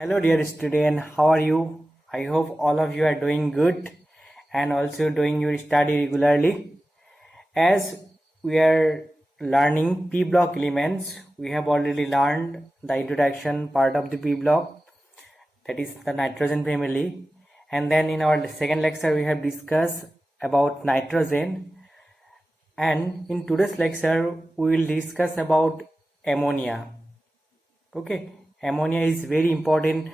Hello, dear student. How are you? I hope all of you are doing good and also doing your study regularly. As we are learning P block elements, we have already learned the introduction part of the P block, that is the nitrogen family. And then in our second lecture, we have discussed about nitrogen. And in today's lecture, we will discuss about ammonia. Okay, ammonia is very important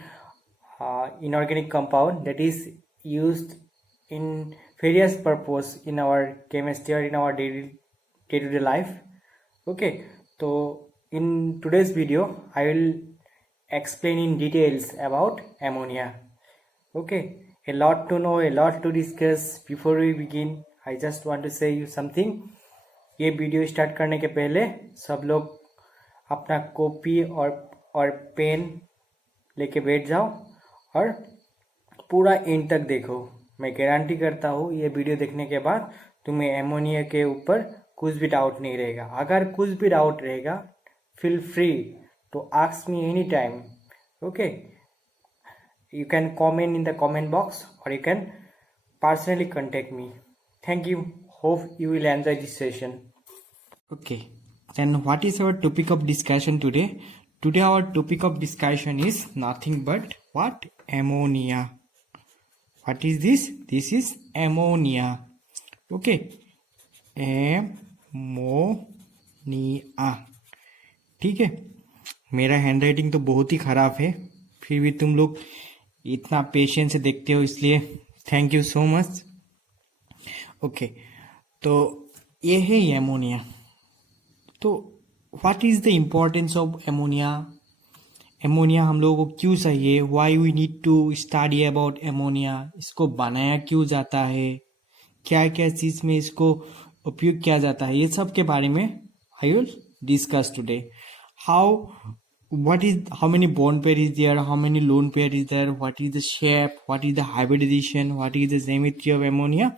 inorganic compound that is used in various purpose in our chemistry or in our day-to-day life. Okay, so in today's video I will explain in details about ammonia. Okay, a lot to know, a lot to discuss. Before we begin, I just want to say you something. ये video start करने के पहले सब लोग अपना copy और pen लेके बैठ जाओ और पूरा एंड तक देखो। मैं गारंटी करता हूँ ये वीडियो देखने के बाद तुम्हें एमोनिया के ऊपर कुछ भी डाउट नहीं रहेगा। अगर कुछ भी डाउट रहेगा, feel free to ask me any time. Okay, you can comment in the comment box or you can personally contact me. Thank you. Hope you will enjoy this session. Okay, then what is our topic of discussion today? Today our topic of discussion is nothing but what? Ammonia. What is this? This is ammonia. Okay, ammonia. ठीक है, मेरा hand writing तो बहुत ही खराब है, फिर भी तुम लोग इतना पेशेंस से देखते हो, इसलिए thank you so much. Okay, तो ये है एमोनिया। तो what is the importance of ammonia? Ammonia हम लोगों को क्यों चाहिए? Why we need to study about ammonia? इसको बनाया क्यों जाता है? क्या क्या चीज में इसको उपयोग किया जाता है? ये सब के बारे में I will discuss today. How many bond pair is there, how many lone pair is there, what is the shape, what is the hybridization, what is the geometry of ammonia,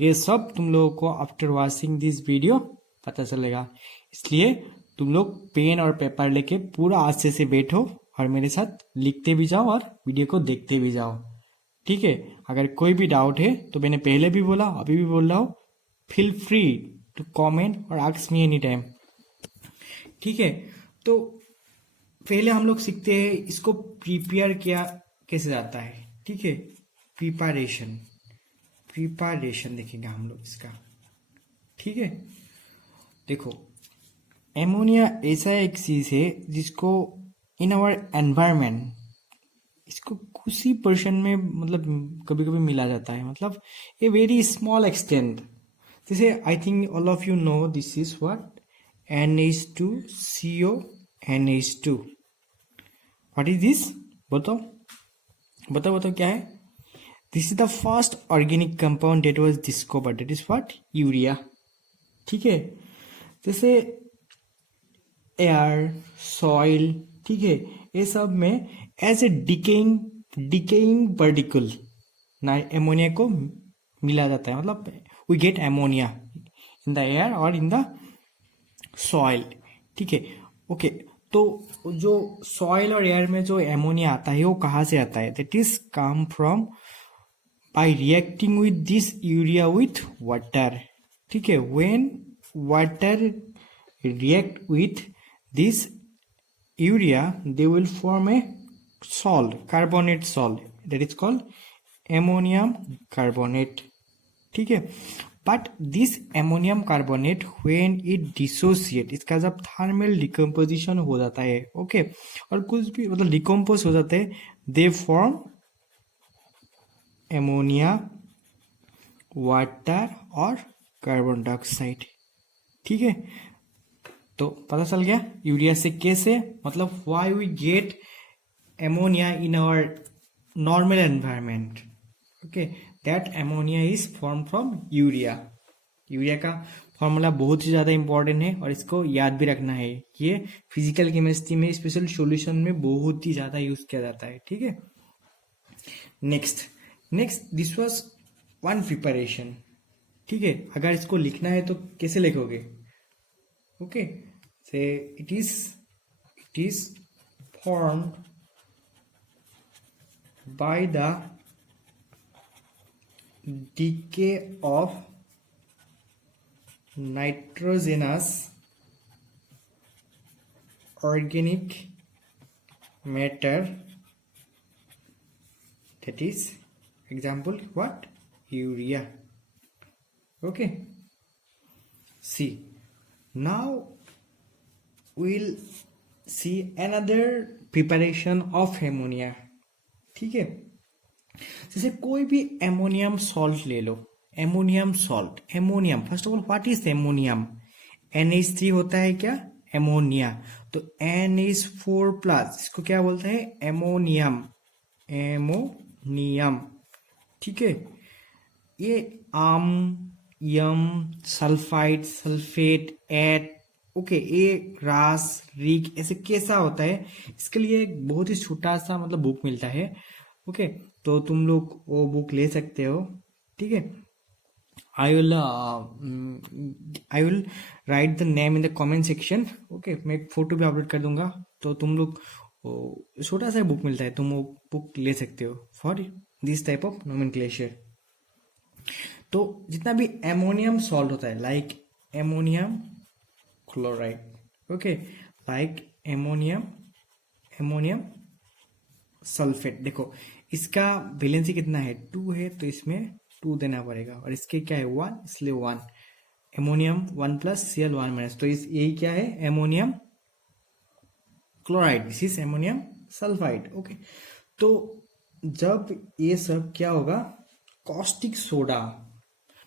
ये सब तुम लोगों को आफ्टर वॉचिंग दिस वीडियो पता चलेगा। इसलिए तुम लोग पेन और पेपर लेके पूरा अच्छे से बैठो और मेरे साथ लिखते भी जाओ और वीडियो को देखते भी जाओ। ठीक है, अगर कोई भी डाउट है तो मैंने पहले भी बोला, अभी भी बोल रहा हूँ, फील फ्री टू कमेंट और आस्क मी एनी टाइम। ठीक है, तो पहले हम लोग सीखते हैं इसको प्रिपेयर किया कैसे जाता है। ठीक है, प्रिपरेशन देखेंगे हम लोग इसका। ठीक है, देखो एमोनिया ऐसा एक चीज है जिसको इन आवर एनवायरमेंट इसको कुछ ही पर्सन में मतलब कभी कभी मिला जाता है, मतलब ए वेरी स्मॉल एक्सटेंट। जैसे I think all of you know this is what NH2CO NH2। What is this? बताओ क्या है? This is the first organic compound that was discovered, that is what? Urea. ठीक है, जैसे air, soil, ठीक है, ये सब में एज ए डिकेइंग पार्टिकल ना एमोनिया को मिला जाता है, मतलब we get ammonia in the air और इन द सॉइल। ठीक है, ओके, तो जो सॉइल और एयर में जो एमोनिया आता है वो कहाँ से आता है? That is come from by reacting with this urea with water. ठीक है, when water react with this urea they will form A salt, carbonate salt, that is called ammonium carbonate. ठीक है, but this ammonium carbonate when it dissociate, इसका जब thermal decomposition हो जाता है, okay, और कुछ भी मतलब डिकम्पोज हो जाते हैं, दे फॉर्म एमोनिया, वाटर और कार्बन डाइऑक्साइड। ठीक है, तो पता चल गया यूरिया से कैसे, मतलब why we get ammonia in our normal environment. Okay, that ammonia is form from urea. Urea का फॉर्मूला बहुत ही ज़्यादा इंपॉर्टेंट है और इसको याद भी रखना है। ये फिजिकल केमिस्ट्री में स्पेशल सॉल्यूशन में बहुत ही ज़्यादा यूज किया जाता है। ठीक है, next this was one preparation. ठीक है, अगर इसको लिखना है तो कैसे लिखोगे? ओके, से it is form by the decay of nitrogenous organic matter, that is example what, urea. Okay, see, now we'll see another preparation of ammonia. ठीक है, जैसे कोई भी एमोनियम सॉल्ट ले लो, ammonium salt, ammonium, first of all what is ammonium? NH3 होता है क्या, एमोनिया, तो NH4+, इसको क्या बोलते हैं, एमोनियम, एमोनियम, ठीक है। ये आम, यम, सल्फाइड, सल्फेट, एट, ओके, ये रास, रीक, ऐसे कैसा होता है, इसके लिए एक बहुत ही छोटा सा मतलब बुक मिलता है। ओके, तो तुम लोग वो बुक ले सकते हो, ठीक है। I will write the name in the comment section, okay, मैं एक फोटो भी अपलोड कर दूंगा, तो तुम लोग छोटा सा बुक मिलता है, तुम वो बुक ले सकते हो for this type of nomenclature. तो जितना भी एमोनियम सॉल्ट होता है, like ammonium chloride, okay, like ammonium sulphate, देखो इसका वैलेंसी कितना है, 2 है, तो इसमें 2 देना पड़ेगा, और इसके क्या है 1, इसलिए 1, एमोनियम 1+ Cl 1-, तो इस यही क्या है, ammonium chloride, this is ammonium sulphide. Okay, तो जब ये सब क्या होगा, कॉस्टिक सोडा,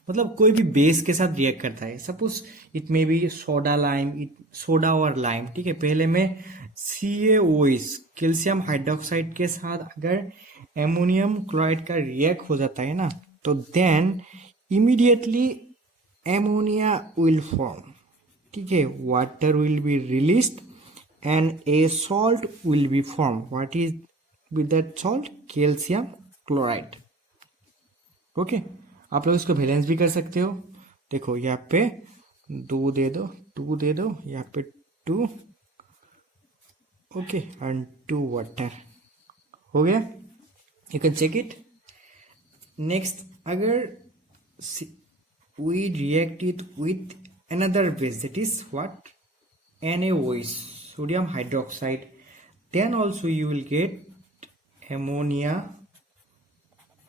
मतलब कोई भी बेस के साथ रिएक्ट करता है, suppose it may be soda lime, soda और लाइम, ठीक है, पहले में CaOH, कैल्शियम हाइड्रोक्साइड के साथ अगर एमोनियम क्लोराइड का रिएक्ट हो जाता है ना, तो then immediately ammonia will form, ठीक है, water will be released and a salt will be form, what is with that salt, calcium chloride. Okay, आप लोग इसको बैलेंस भी कर सकते हो, देखो यहाँ पे 2 दे दो, 2 दे दो, यहाँ पे 2, ओके, एंड 2 वाटर, हो गया, you can check it. Next, अगर we react it with another base, that is what, NaOH, sodium hydroxide, then also you will get ammonia,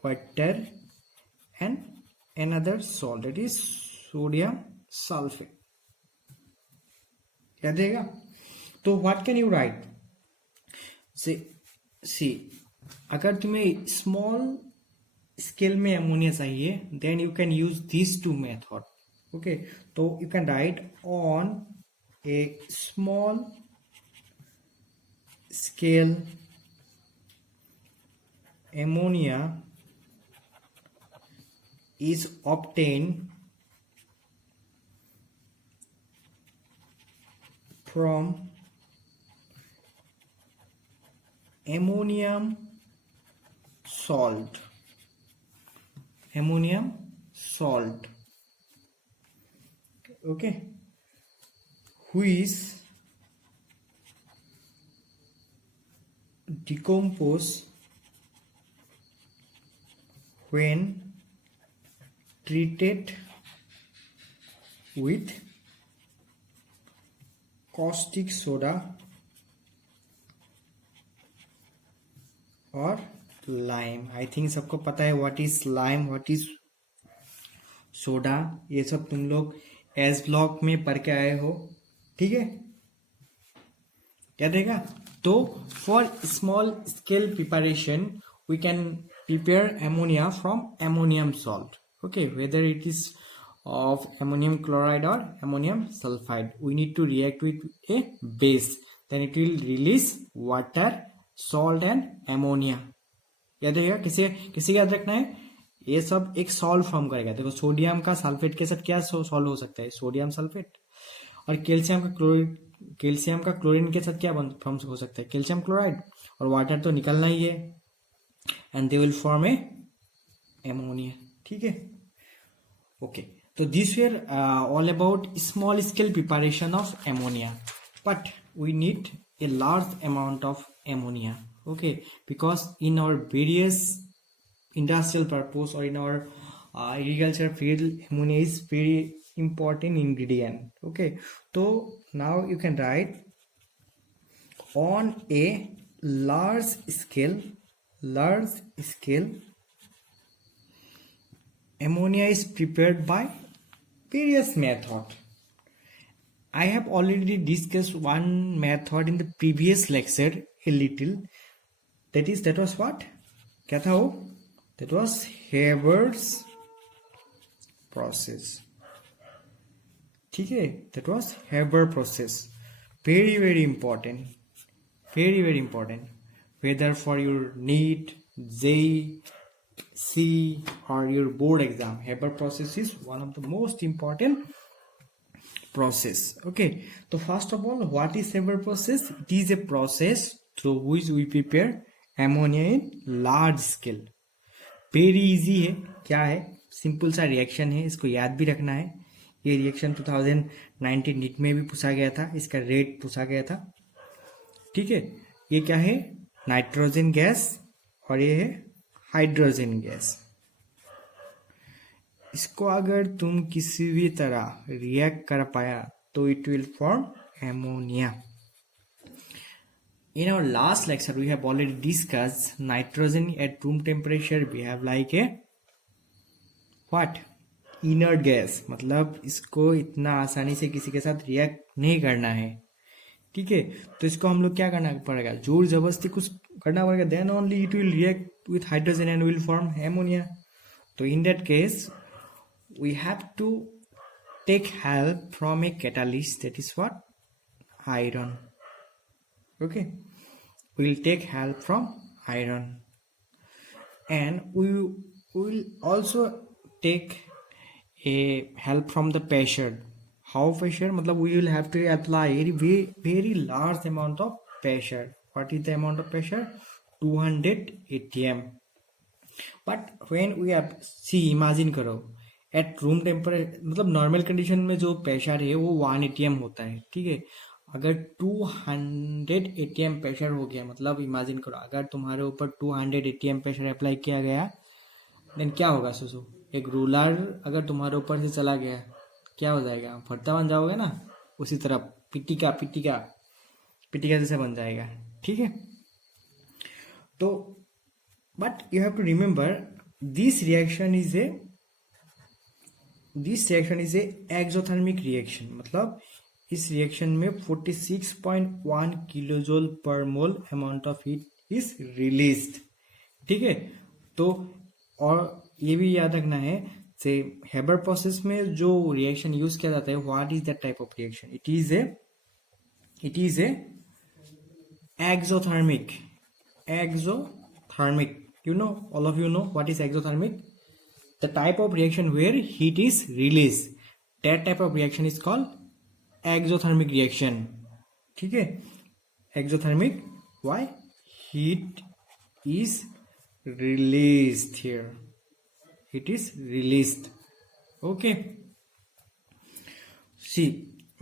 water and another salt, that is sodium sulfate, याद रहेगा। तो what can you write, see, अगर तुम्हें small scale में ammonia चाहिए, then you can use this 2 method, okay, तो you can write on a small scale ammonia is obtained from ammonium salt, okay, which decompose when treated with caustic soda और lime. आई think सबको पता है what is lime, what is soda, ये सब तुम लोग S block में पढ़ के आए हो, ठीक है, याद रहेगा। तो for small scale preparation we can prepare ammonia from ammonium salt, okay, whether it is of ammonium chloride or ammonium sulfide. We need to react with a base, then it will release water, salt and ammonia. याद रहेगा, किसी याद रखना है, ये सब एक salt form करेगा। देखो सोडियम का सल्फेट के साथ क्या सॉल्व हो सकता है, सोडियम सल्फेट, और कैल्शियम का क्लोरीन के साथ क्या फॉर्म हो सकता है, कैल्शियम क्लोराइड, और वाटर तो निकलना ही है, and they will form A ammonia, ठीक है, okay. So these were all about small scale preparation of ammonia, but we need a large amount of ammonia, Okay, because in our various industrial purpose or in our agriculture field, ammonia is very important ingredient. Okay, so now you can write on a large scale ammonia is prepared by various methods. I have already discussed one method in the previous lecture a little. That was what? क्या था वो? That was Haber's process. ठीक है? That was Haber process. Very very important. Very very important. Whether for your NEET, JEE, C or your board exam, Haber process is one of the most important process. Okay, so first of all, what is Haber process? It is a process through which we prepare ammonia in large scale. Very easy है. क्या है? Simple सा reaction है, इसको याद भी रखना है. ये रिएक्शन 2019 नीट में भी पूछा गया था, इसका रेट पूछा गया था. ठीक है, ये क्या है? नाइट्रोजन गैस और ये है हाइड्रोजन गैस. इसको अगर तुम किसी भी तरह रिएक्ट कर पाया तो it will form ammonia. In our last lecture we have already discussed nitrogen at room temperature we have like a what? Inert gas. मतलब इसको इतना आसानी से किसी के साथ रिएक्ट नहीं करना है. ठीक है, तो इसको हम लोग क्या करना पड़ेगा? जोर जबरदस्ती कुछ करना पड़ेगा. Then only it will react with hydrogen and will form ammonia. तो in that case we have to take help from a catalyst, that is what? Iron. Okay, we will take help from iron, and we will also take a help from the pressure. How pressure? मतलब we will have to apply very large amount of pressure. What is the amount of pressure? 200 atm. But when we have, see, imagine करो, at room temperature मतलब normal condition में जो pressure है वो 1 atm होता है. ठीक है, अगर 200 atm प्रेशर हो गया, मतलब इमेजिन करो अगर तुम्हारे ऊपर 200 atm प्रेशर अप्लाई किया गया, देन क्या होगा सोचो? एक रूलर अगर तुम्हारे ऊपर से चला गया, क्या हो जाएगा? भट्टा बन जाओगे ना, उसी तरह पिटिका जैसे बन जाएगा. ठीक है, तो but you have to remember this reaction is a exothermic reaction. मतलब इस रिएक्शन में 46.1 kilojoule per mole amount of heat is released. ठीक है, तो और ये भी याद रखना है से हेबर प्रोसेस में जो रिएक्शन यूज किया जाता है, what is that type of reaction? It is a exothermic. You know, all of you know what is exothermic? The type of reaction where heat is released, that type of reaction is called exothermic reaction. ठीक है, exothermic. Why? Heat is released here. It is released. Okay. See,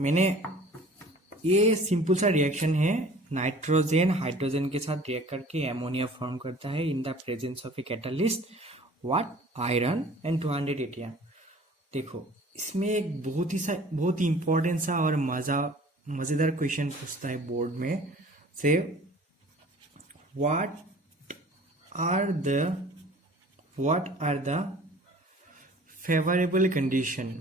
मैंने ये simple सा reaction है, nitrogen hydrogen के साथ react करके ammonia form करता है in the presence of a catalyst, what? Iron and 200 atm. देखो, इसमें एक बहुत ही इंपॉर्टेंट सा और मजेदार क्वेश्चन पूछता है बोर्ड में से, what are the favourable condition.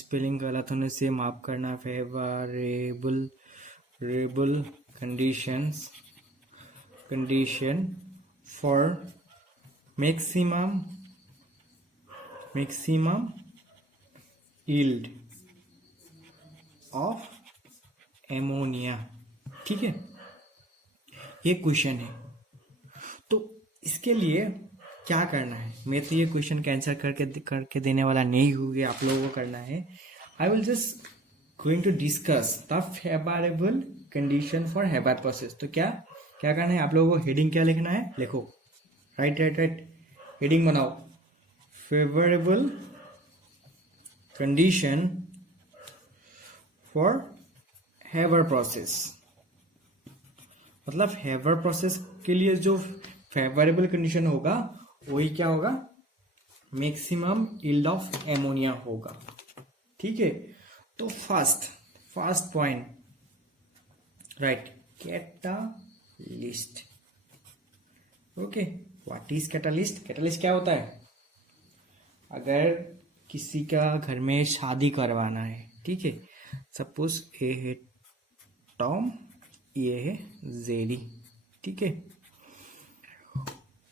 Spelling गलत होने से माफ करना. Favourable condition for maximum yield of ammonia. ठीक है, ये क्वेश्चन है. तो इसके लिए क्या करना है? मैं तो ये क्वेश्चन का आंसर करके देने वाला नहीं हूँ, ये आप लोगों को करना है. I will just going to discuss the favourable condition for Haber process. तो क्या करना है आप लोगों को? हेडिंग क्या लिखना है? लिखो, राइट. हेडिंग बनाओ, favourable condition for Haber process. मतलब हेबर प्रोसेस के लिए जो फेवरेबल कंडीशन होगा वही क्या होगा, मैक्सिमम यील्ड ऑफ एमोनिया होगा। ठीक है, तो first point, right, catalyst. Okay, what is catalyst? Catalyst क्या होता है? अगर किसी का घर में शादी करवाना है, ठीक है, सपोज ये है टॉम, ये है जेरी, ठीक है,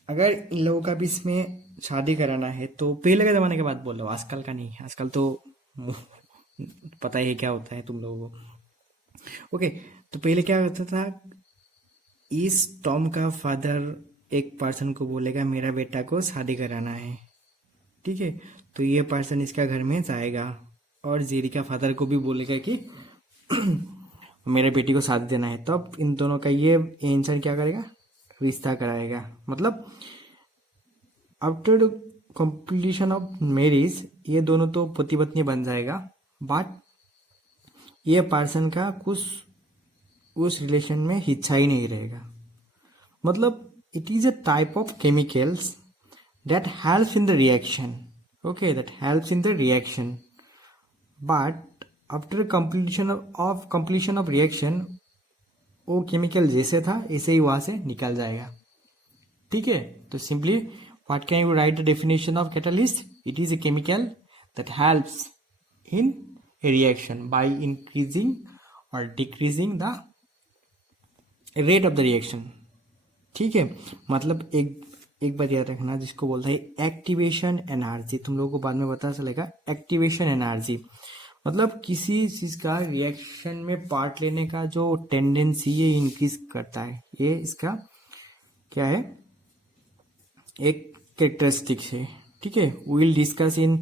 अगर इन लोगों का भी इसमें शादी कराना है, तो पहले के जमाने के बात बोल रहा हूँ, आजकल का नहीं, आजकल तो पता ही है क्या होता है तुम लोगों को। ओके, तो पहले क्या होता था, इस टॉम का फादर एक पर्सन को बोलेगा मेरा बेटा को शादी कराना है, ठीक है, तो ये पर्सन इसका घर में जाएगा और जेरी का फादर को भी बोलेगा कि मेरे बेटी को शादी देना है, तब इन दोनों का ये इंसान क्या करेगा, रिश्ता कराएगा। मतलब आफ्टर कंप्लीशन ऑफ मैरिज ये दोनों तो पति पत्नी बन जाएगा, बट ये पर्सन का कुछ उस रिलेशन में हिस्सा ही नहीं रहेगा। मतलब it is a type of chemicals that helps in the reaction, okay, that helps in the reaction, but after completion of reaction वो केमिकल जैसे था ऐसे ही वहां से निकल जाएगा। ठीक है, तो simply what can you right the definition of catalyst? It is a chemical that helps in a reaction by increasing or decreasing the rate of the reaction। ठीक है, मतलब एक बात याद रखना, जिसको बोलता है एक्टिवेशन एनर्जी, तुम लोगों को बाद में पता चलेगा। एक्टिवेशन एनर्जी मतलब किसी चीज का रिएक्शन में पार्ट लेने का जो टेंडेंसी ये इंक्रीज करता है, ये इसका क्या है, एक कैरेक्टरिस्टिक है। ठीक है, we will discuss in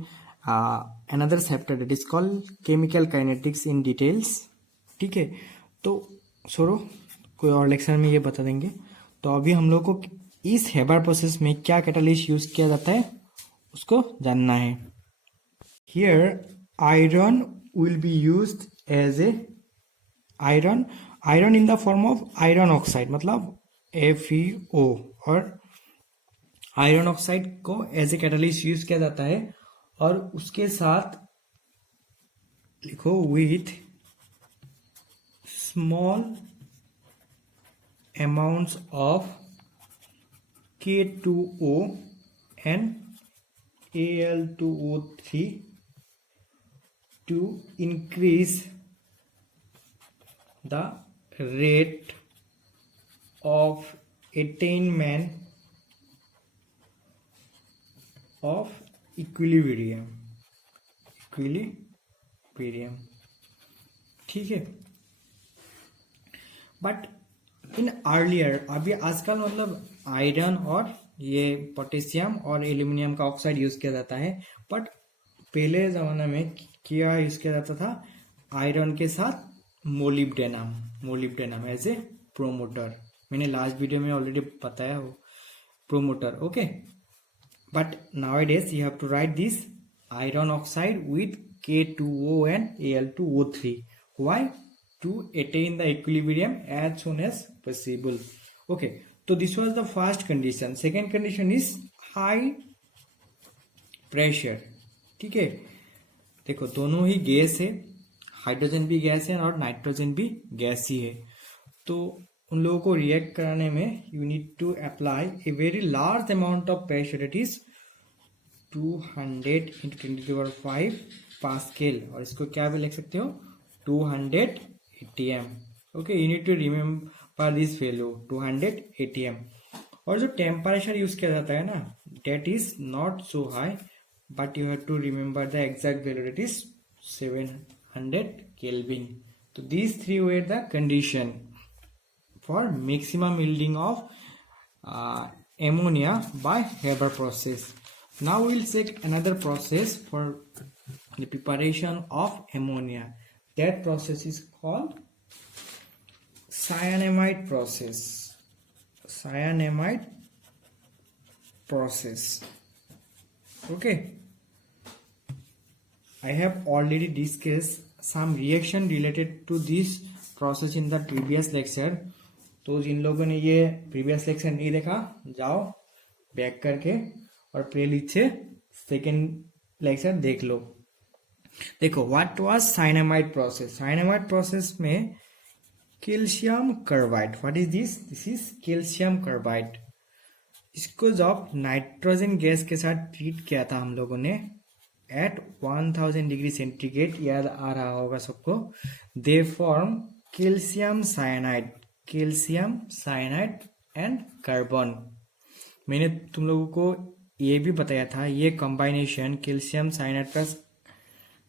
another chapter that is called chemical kinetics in details. ठीक है, तो छोड़ो, कोई और लेक्चर में ये बता देंगे। तो अभी हम लोग को इस हेबर प्रोसेस में क्या कैटालिस्ट यूज किया जाता है उसको जानना है। Here iron will be used as a iron in the form of iron oxide, मतलब FeO, और आयरन ऑक्साइड को एज ए कैटालिस्ट यूज किया जाता है। और उसके साथ लिखो with small amounts of K2O and Al2O3 to increase the rate of attainment of equilibrium। ठीक है, बट इन अर्लियर, अभी आजकल मतलब आयरन और ये पोटेशियम और एल्यूमिनियम का ऑक्साइड यूज किया जाता है, बट पहले जमाने में क्या यूज किया जाता था, आयरन के साथ मोलिब्डेनम एज ए प्रोमोटर। मैंने लास्ट वीडियो में ऑलरेडी बताया हो, promoter. Okay, but nowadays you have to write this iron oxide with K2O and Al2O3। व्हाई? to attain the equilibrium as soon as possible। okay, so this was the first condition। second condition is high pressure। ठीक है, देखो दोनों ही gas है, hydrogen भी gas है और nitrogen भी गैस ही है, तो उन लोगों को रिएक्ट कराने में you need to apply a very large amount of pressure, it is 200 × 10⁵ pascal, और इसको क्या भी लिख सकते हो, 200 ATM। Okay, you need to remember this value 200 ATM। और जो टेम्परेचर यूज किया जाता है ना, that is not so high, but you have to remember the exact value, that is 700 Kelvin। तो these three were the condition for maximum yielding of ammonia by Haber process। Now we will check another process for the preparation of ammonia। That process is called cyanamide process। Okay, I have already discussed some reaction related to this process in the previous lecture। तो जिन लोगों ने ये previous lecture नहीं देखा, जाओ back करके और playlist से सेकेंड लेक्चर देख लो। देखो, what was cyanamide process. Cyanamide process में calcium carbide, what is this? This is calcium carbide. इसको जब नाइट्रोजन गैस के साथ ट्रीट किया था हम लोगों ने एट 1000 डिग्री सेंटीग्रेड, याद आ रहा होगा सबको, they form calcium cyanide, calcium cyanide and carbon. मैंने तुम लोगों को ये भी बताया था, ये combination calcium cyanide plus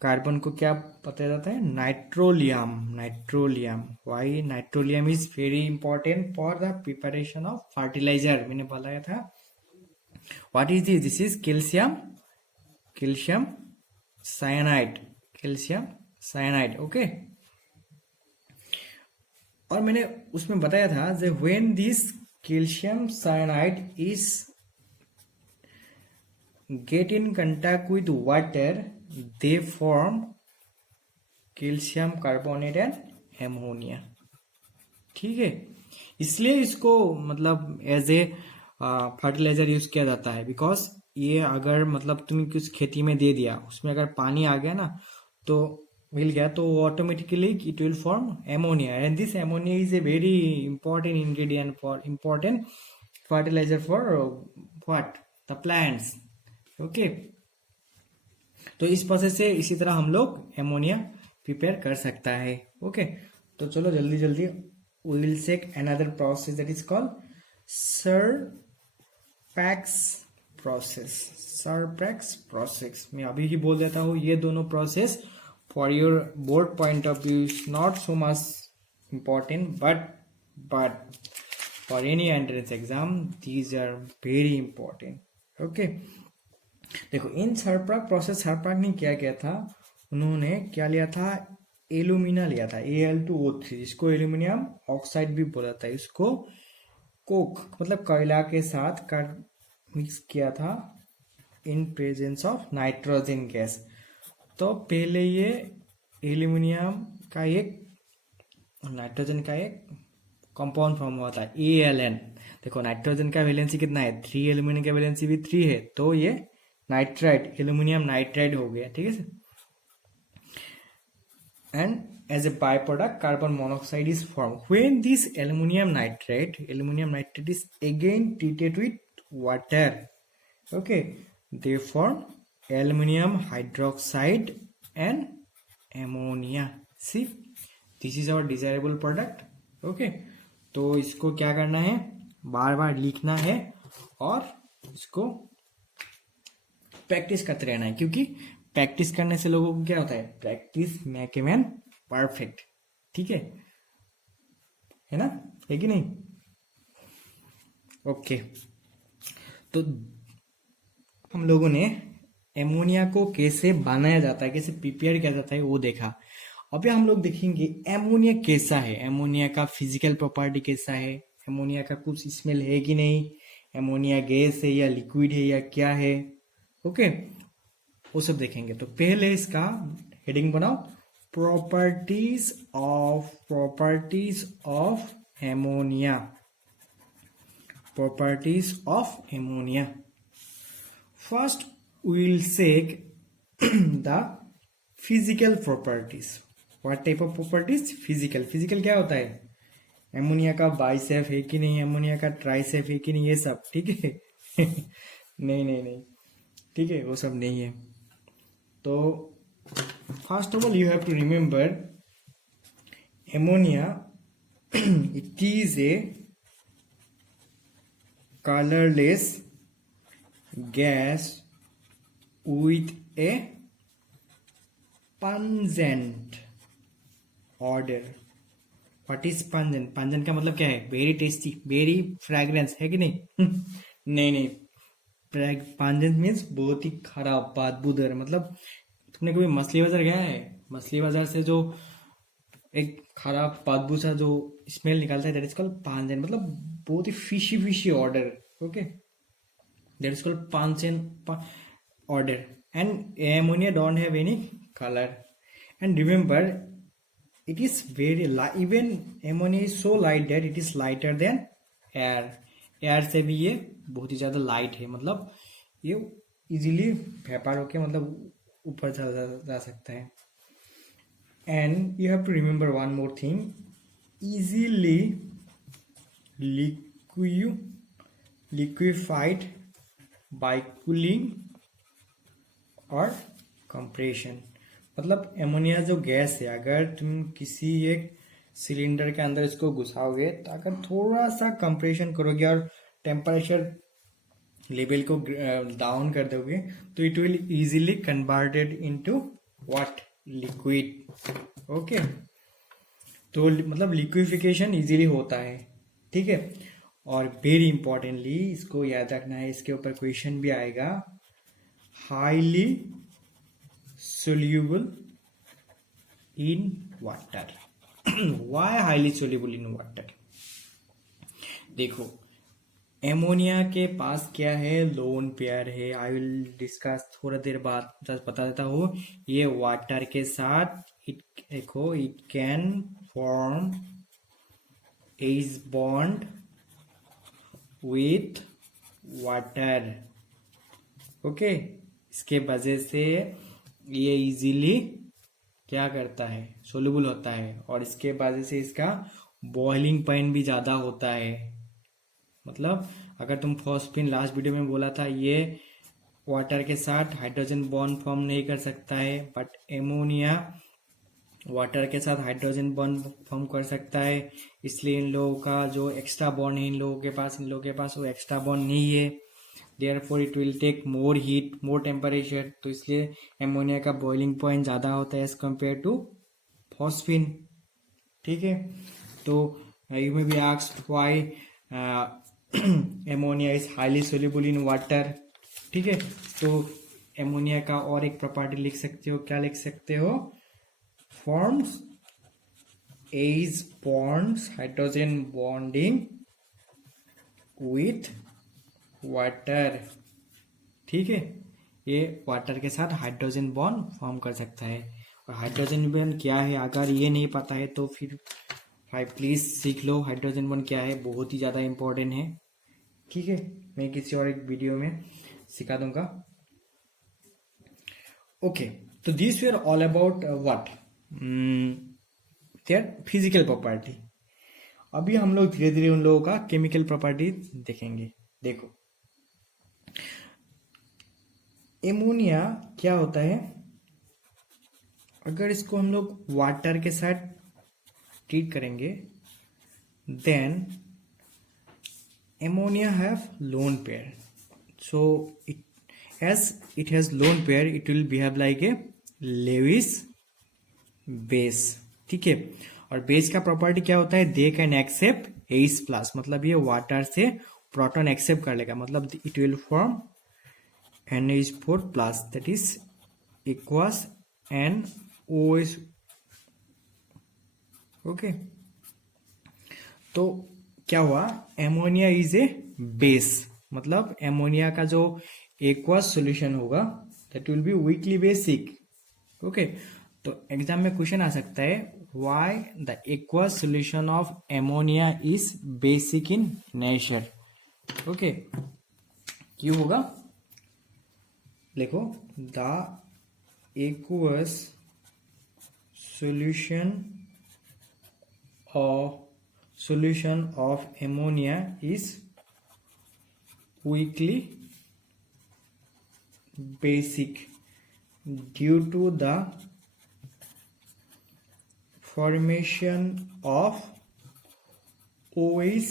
carbon को क्या बताया जाता है? Nitrolim. Nitrolim, why nitrolim is very important for the preparation of fertilizer, मैंने बताया था। What is this? This is calcium, calcium cyanide, calcium cyanide, okay. और मैंने उसमें बताया था that when this calcium cyanide is get in contact with water, they form calcium carbonate and ammonia, ठीक है। इसलिए इसको मतलब एज ए फर्टिलाइजर यूज किया जाता है, बिकॉज ये अगर मतलब तुम कुछ खेती में दे दिया, उसमें अगर पानी आ गया ना, तो मिल गया, तो automatically it will form ammonia, and this ammonia is a very important ingredient for important fertiliser for what? The plants, okay. तो इस प्रोसेस से इसी तरह हम लोग एमोनिया प्रिपेयर कर सकता है, ओके। तो चलो जल्दी जल्दी we will check another process that is called Serpaks process. Serpaks process मैं अभी ही बोल देता हूँ, ये दोनों process for your board point of view is not so much important, but for any entrance exam these are very important, okay। देखो, इन सर्पाक process, सर्पाक ने क्या किया था, उन्होंने क्या लिया था? एल्यूमिना लिया था, Al2O3, जिसको एल्यूमिनियम ऑक्साइड भी बोला था। इसको कोक मतलब कोयला के साथ कर मिक्स किया था in presence of nitrogen gas. तो पहले ये एल्यूमिनियम का एक नाइट्रोजन का एक कंपाउंड फॉर्म हुआ था Al(N). देखो, नाइट्रोजन का वैलेंसी कितना है? 3, एल्यूमिनियम का वैलेंसी भी 3 है, तो ये नाइट्राइड, एल्यूमिनियम नाइट्राइड हो गया, ठीक है। And as a byproduct carbon monoxide is formed. When this aluminum nitrate is again treated with water, okay, they form aluminum hydroxide and ammonia. See, this is our desirable product, okay। तो इसको क्या करना है? बार बार लिखना है और इसको practice करते रहना है, क्योंकि प्रैक्टिस करने से लोगों को क्या होता है? Practice make a man perfect, ठीक है ना? है कि नहीं? ओके। तो हम लोगों ने एमोनिया को कैसे बनाया जाता है, कैसे प्रिपेयर किया जाता है वो देखा। अभी हम लोग देखेंगे एमोनिया कैसा है, एमोनिया का फिजिकल प्रॉपर्टी कैसा है, एमोनिया का कुछ स्मेल है कि नहीं, एमोनिया गैस है या लिक्विड है या क्या है, ओके, वो सब देखेंगे। तो पहले इसका हेडिंग बनाओ, properties of ammonia, properties of ammonia. First we will check the physical properties. What type of properties? Physical. Physical क्या होता है? एमोनिया का बाइसेप है कि नहीं, एमोनिया का ट्राइसेप है कि नहीं, ये सब, ठीक है। नहीं, ठीक है, वो सब नहीं है। तो first of all you have to remember ammonia it is a colorless gas with a pungent odor. What is pungent? Pungent का मतलब क्या है? वेरी टेस्टी, वेरी फ्रेग्रेंस, है कि नहीं? नहीं, pungent मीन्स बहुत ही खराब, बदबूदार। मतलब तुमने कभी मछली बाजार गया है? मछली बाजार से जो एक खराब बदबू सा जो स्मेल निकलता है, दैट इज कॉल्ड pungent, मतलब बहुत ही fishy odour, okay, that is called pungent odour. And ammonia don't have any color, and remember it is very light. Even ammonia is so light that it is lighter than air. Air से भी ये बहुत ही ज़्यादा light है, मतलब ये easily व्यापार होके मतलब ऊपर जा सकता है. And you have to remember one more thing, easily liquefied by cooling और compression. मतलब एमोनिया जो गैस है, अगर तुम किसी एक सिलेंडर के अंदर इसको घुसाओगे तो अगर थोड़ा सा कंप्रेशन करोगे और टेम्परेचर लेवल को डाउन कर दोगे तो it will easily converted into what, liquid. Okay, तो मतलब लिक्विफिकेशन इजीली होता है. ठीक है. और वेरी इंपॉर्टेंटली इसको याद रखना है, इसके ऊपर क्वेश्चन भी आएगा, highly soluble in water. Why highly soluble in water? देखो, एमोनिया के पास क्या है, लोन पेयर है. आई विल डिस्कस थोड़ा देर बाद, जस्ट बता देता हूँ. ये वाटर के साथ देखो, it can form H bond with water. Okay, इसके वजह से ये इजीली क्या करता है, सोल्यूबल होता है. और इसके वजह से इसका बॉइलिंग पॉइंट भी ज़्यादा होता है. मतलब अगर तुम फॉस्फेट लास्ट वीडियो में बोला था ये वाटर के साथ हाइड्रोजन बॉन्ड फॉर्म नहीं कर सकता है, बट एमोनिया वाटर के साथ हाइड्रोजन बॉन्ड फॉर्म कर सकता है. इसलिए इन लोगों का जो एक्स्ट्रा बॉन्ड है इन लोगों के पास वो एक्स्ट्रा बॉन्ड नहीं है. Therefore it will take more heat, more temperature. तो इसलिए एमोनिया का बॉइलिंग पॉइंट ज़्यादा होता है एज कम्पेयर टू फॉस्फिन. ठीक है. तो you may be asked why ammonia is highly soluble in water. ठीक है. तो एमोनिया का और एक प्रॉपर्टी लिख सकते हो. क्या लिख सकते हो? Forms H bonds, hydrogen bonding with water. ठीक है. ये वाटर के साथ हाइड्रोजन बॉन्ड फॉर्म कर सकता है. और हाइड्रोजन बॉन्ड क्या है, अगर ये नहीं पता है तो फिर भाई प्लीज सीख लो हाइड्रोजन बॉन्ड क्या है, बहुत ही ज़्यादा इंपॉर्टेंट है. ठीक है. मैं किसी और एक वीडियो में सिखा दूंगा. ओके, तो this we are all about what, their physical property. अभी हम लोग धीरे धीरे उन लोगों का केमिकल प्रॉपर्टी देखेंगे. देखो, एमोनिया क्या होता है, अगर इसको हम लोग वाटर के साथ ट्रीट करेंगे then ammonia have lone pair. So it has lone pair, it will behave like a Lewis base. ठीक है. और बेस का प्रॉपर्टी क्या होता है, they can accept H plus. मतलब ये वाटर से प्रोटॉन एक्सेप्ट कर लेगा, मतलब it will form NH4 plus, that is aqueous NOH. Okay. तो क्या हुआ, एमोनिया इज ए बेस. मतलब एमोनिया का जो एक्वस सॉल्यूशन होगा that will be weakly basic. Okay. तो एग्जाम में क्वेश्चन आ सकता है, why the aqueous solution of ammonia is basic in nature. Okay, क्यों होगा? देखो, the aqueous solution of ammonia is weakly basic due to the formation of OH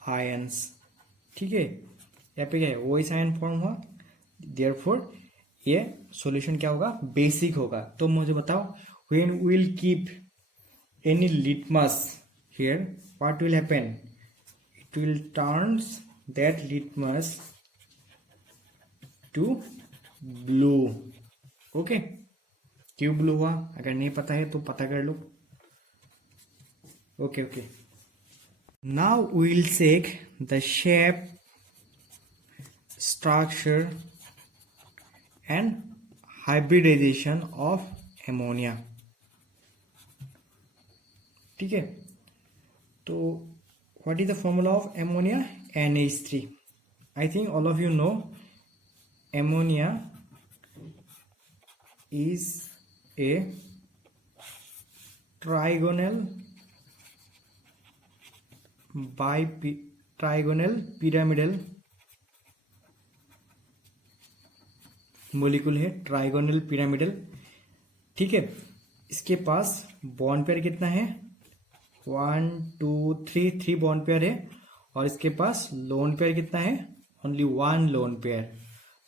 ions. ठीक है. यहाँ पे क्या है, OH आयन फॉर्म हुआ, देयरफॉर ये सॉल्यूशन क्या होगा, बेसिक होगा. तो मुझे बताओ, when we will keep any litmus here, what will happen? It will turns that litmus to blue. Okay. क्यों ब्लू हुआ, अगर नहीं पता है तो पता कर लो. Okay. Now we will check the shape, structure and hybridization of ammonia. ठीक है। तो what is the formula of ammonia? NH3. I think all of you know ammonia is a trigonal pyramidal molecule है, trigonal pyramidal. ठीक है, इसके पास bond pair कितना है? 1 2 3 bond pair है, और इसके पास लोन पेयर कितना है? Only 1 lone pair.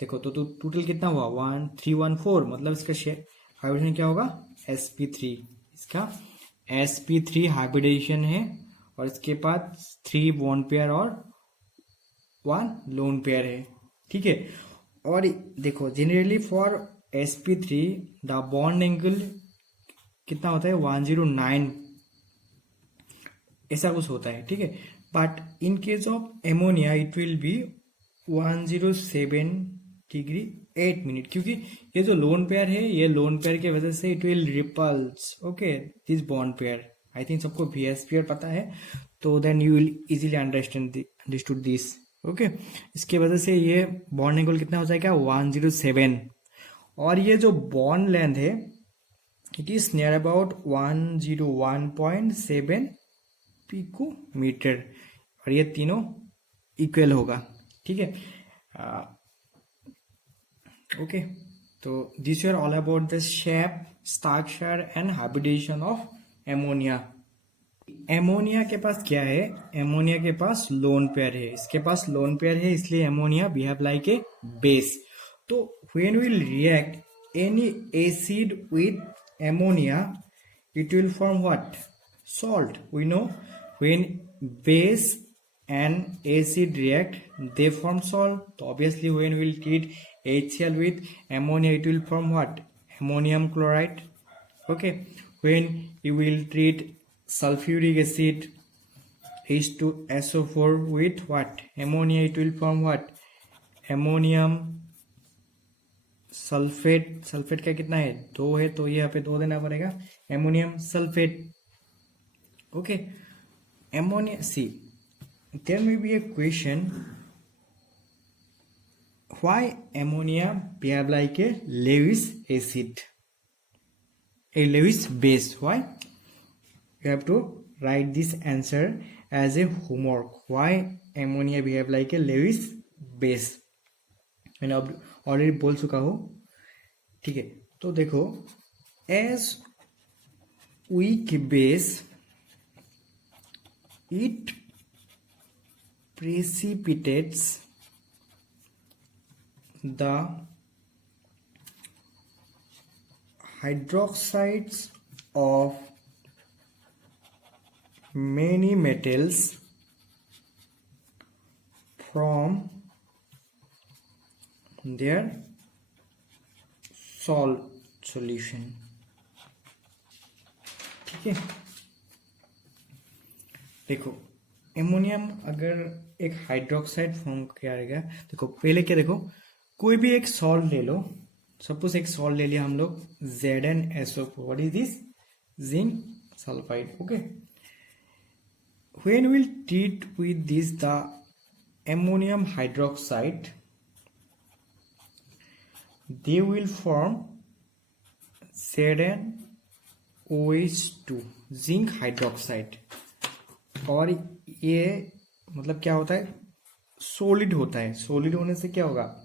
देखो तो टोटल कितना हुआ? 1 3 1 4, मतलब इसका हाइब्रिडेशन क्या होगा? sp3। इसका sp3 हाइब्रिडेशन है, और इसके पास 3 बॉन्ड पेयर और 1 लोन पेयर है। ठीक है, और देखो generally for sp3 the bond angle कितना होता है? 109, ऐसा कुछ होता है। ठीक है, but in case of ammonia it will be 107 degree 8 minute, क्योंकि ये जो लोन पेयर है, ये लोन पेयर की वजह से it will repulse okay this bond pair. I think सबको VS पेयर पता है, तो then you will easily understood this. Okay, इसके वजह से ये बॉन्ड एंगल कितना हो जाएगा? 107, और ये जो बॉन्ड लेंथ है it is near about 101.7 picometre, और ये तीनों इक्वल होगा। ठीक है, ओके, तो this are all about the shape, structure and hybridisation of ammonia. Ammonia के पास क्या है? एमोनिया के पास लोन पेयर है, इसके पास लोन पेयर है, इसलिए ammonia behave like a base. तो when will react any acid with ammonia it will form what? Salt. We know when base and acid react they form salt. So obviously when we will treat HCl with ammonia it will form what? Ammonium chloride. Okay, when you will treat sulfuric acid H2SO4 with what? Ammonia, it will form what? Ammonium sulphate. Sulphate का कितना है? 2 है, तो यहाँ पे 2 देना पड़ेगा, ammonium sulphate. Okay, ammonia see there may be a question, why ammonia behave like a Lewis acid, a Lewis base? Why? You have to write this answer as a homework. Why ammonia behave like a Lewis base? मैंने अब already बोल चुका हूँ। ठीक है, तो देखो as weak base it precipitates the hydroxides of many metals from their salt solution। ठीक है, देखो एमोनियम अगर एक हाइड्रोक्साइड फॉर्म किया रहेगा, देखो पहले क्या, देखो कोई भी एक सॉल्ट ले लो, सपोज एक सॉल्ट ले लिया हम लोग ZnSO4, what is this? Zinc sulphide. Okay, when will treat with this the ammonium hydroxide, they will form ZnOH2 zinc hydroxide. और ये मतलब क्या होता है? सॉलिड होता है। सॉलिड होने से क्या होगा?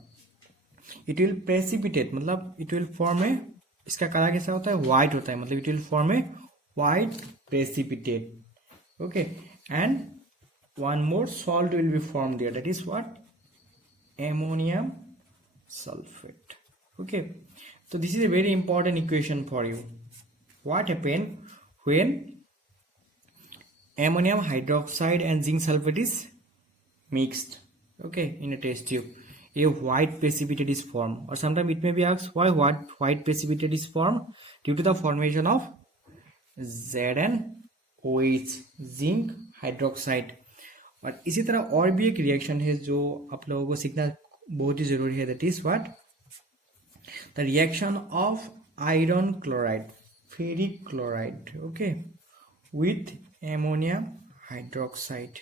इट विल प्रेसिपिटेट, मतलब इट विल फॉर्म ए, इसका कलर कैसा होता है? व्हाइट होता है, मतलब it will form a white precipitate. Okay, and one more salt will be form there, that is what? ammonium sulfate। okay, so this is a very important equation for you. What happened when ammonium hydroxide and zinc sulfate is mixed, okay, in a test tube? A white precipitate is formed, or sometimes it may be asked why white precipitate is formed? Due to the formation of ZnOH zinc hydroxide। और इसी तरह और भी एक reaction है जो आप लोगों को सीखना बहुत ही जरूरी है, that is what? The reaction of iron chloride, ferric chloride. Okay, with ammonium hydroxide.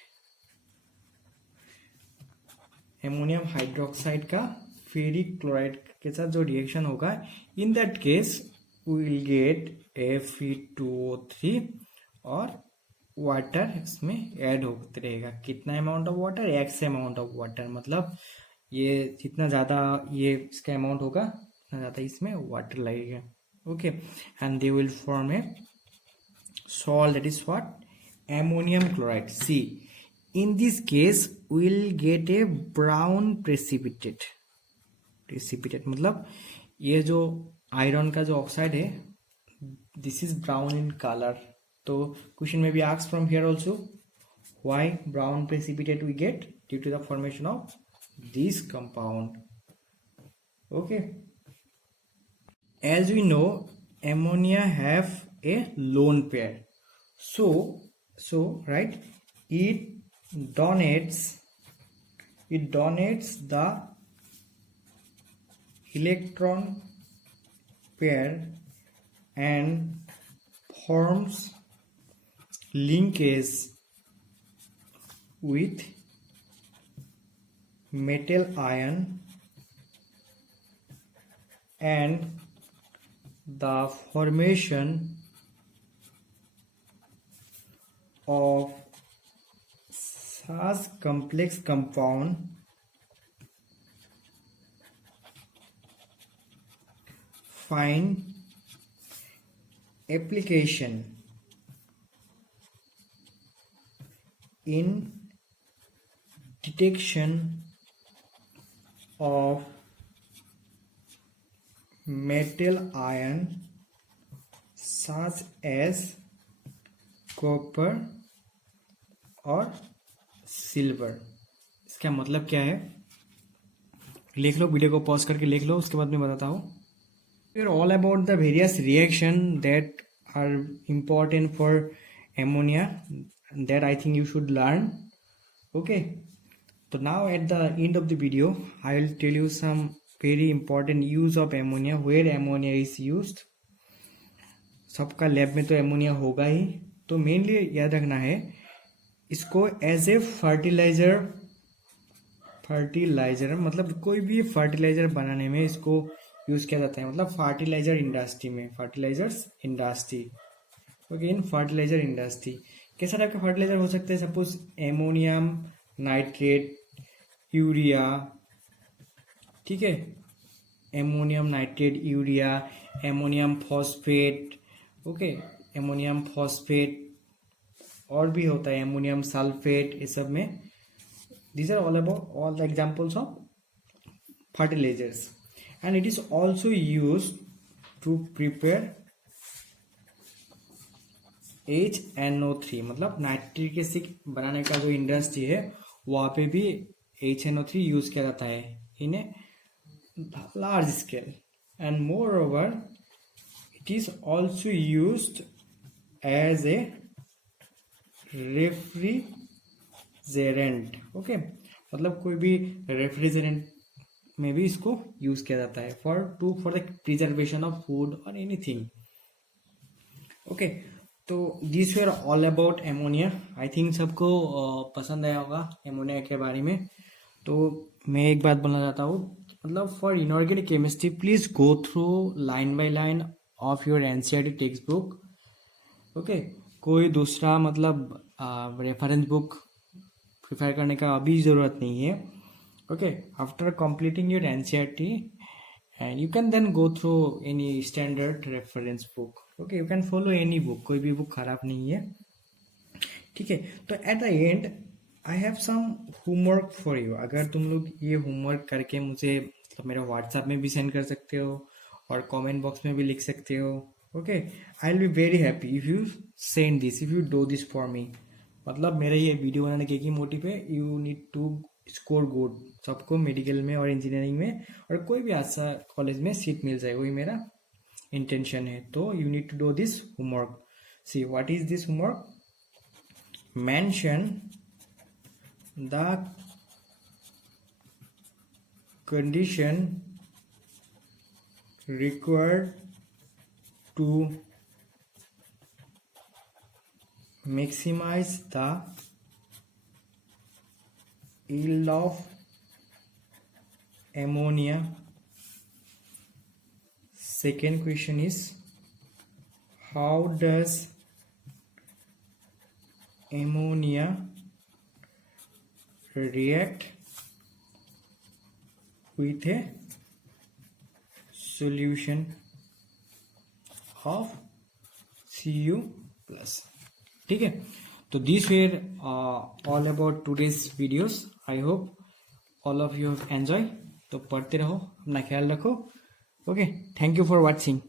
Ammonium hydroxide का फेरिक क्लोराइड के साथ जो रिएक्शन होगा, in that case we will get Fe2O3 और वाटर इसमें ऐड होते रहेगा. कितना amount of water? X amount of water. मतलब ये जितना ज़्यादा ये इसका अमाउंट होगा उतना ज़्यादा इसमें वाटर लगेगा. Okay, and they will form A salt, that is what? Ammonium chloride. See, in this case we'll get a brown precipitate. मतलब ये जो आयरन का जो ऑक्साइड है, this is brown in color. तो question may be asked from here also, why brown precipitate we get? Due to the formation of this compound. Okay, as we know, ammonia have a lone pair, so right, it donates the electron pair and forms linkage with metal ion, and the formation of such complex compound find application in detection of metal ion such as copper और silver. इसका मतलब क्या है? लिख लो, video को pause करके लिख लो, उसके बाद मैं बताता हूँ. We are all about the various reaction that are important for ammonia, that I think you should learn. Okay, तो now at the end of the video I will tell you some very important use of ammonia, where ammonia is used. सबका lab में तो ammonia होगा ही, तो mainly याद रखना है इसको एज ए फर्टिलाइजर, मतलब कोई भी फर्टिलाइजर बनाने में इसको यूज किया जाता है. मतलब फर्टिलाइजर इंडस्ट्री में, फर्टिलाइजर्स इंडस्ट्री. ओके, इन फर्टिलाइजर इंडस्ट्री कैसा टाइप का फर्टिलाइजर हो सकता है? Suppose ammonium nitrate, urea. ठीक है, ammonium nitrate, urea, ammonium phosphate. Okay, ammonium phosphate और भी होता है, एमोनियम सल्फेट. ये सब में these are all the examples of fertilizers, and it is also used to prepare HNO3. मतलब नाइट्रिक एसिड बनाने का जो इंडस्ट्री है वहाँ पे भी HNO3 यूज किया जाता है in a large scale. And moreover it is also used as a refrigerant. Okay, मतलब कोई भी रेफ्रिजरेंट में भी इसको यूज किया जाता है for the preservation of food और एनीथिंग. ओके, तो this were all about ammonia. I think सबको पसंद आया होगा एमोनिया के बारे में. तो मैं एक बात बोलना चाहता हूँ, मतलब for inorganic chemistry please go through line by line of your NCERT text book. Okay, कोई दूसरा मतलब रेफरेंस बुक प्रिफर करने का अभी ज़रूरत नहीं है. Okay, after completing your NCERT and you can then go through any standard reference book. Okay, you can follow any book, कोई भी बुक खराब नहीं है. ठीक है, तो at the end I have some homework for you. अगर तुम लोग ये होमवर्क करके मुझे मतलब मेरे व्हाट्सएप में भी सेंड कर सकते हो और कमेंट बॉक्स में भी लिख सकते हो. Okay, I will be very happy if you send this, if you do this for me. मतलब मेरा ये वीडियो बनाने के मोटिव है, you need to score good. सबको मेडिकल में और इंजीनियरिंग में और कोई भी अच्छा कॉलेज में सीट मिल जाए, वही मेरा इंटेंशन है. तो you need to do this homework. See what is this homework? Mention the condition required to maximize the yield of ammonia. Second question is, how does ammonia react with a solution of Cu plus. ठीक है, तो these were all about today's videos. I hope all of you have enjoyed. तो पढ़ते रहो, अपना ख्याल रखो. Okay, thank you for watching.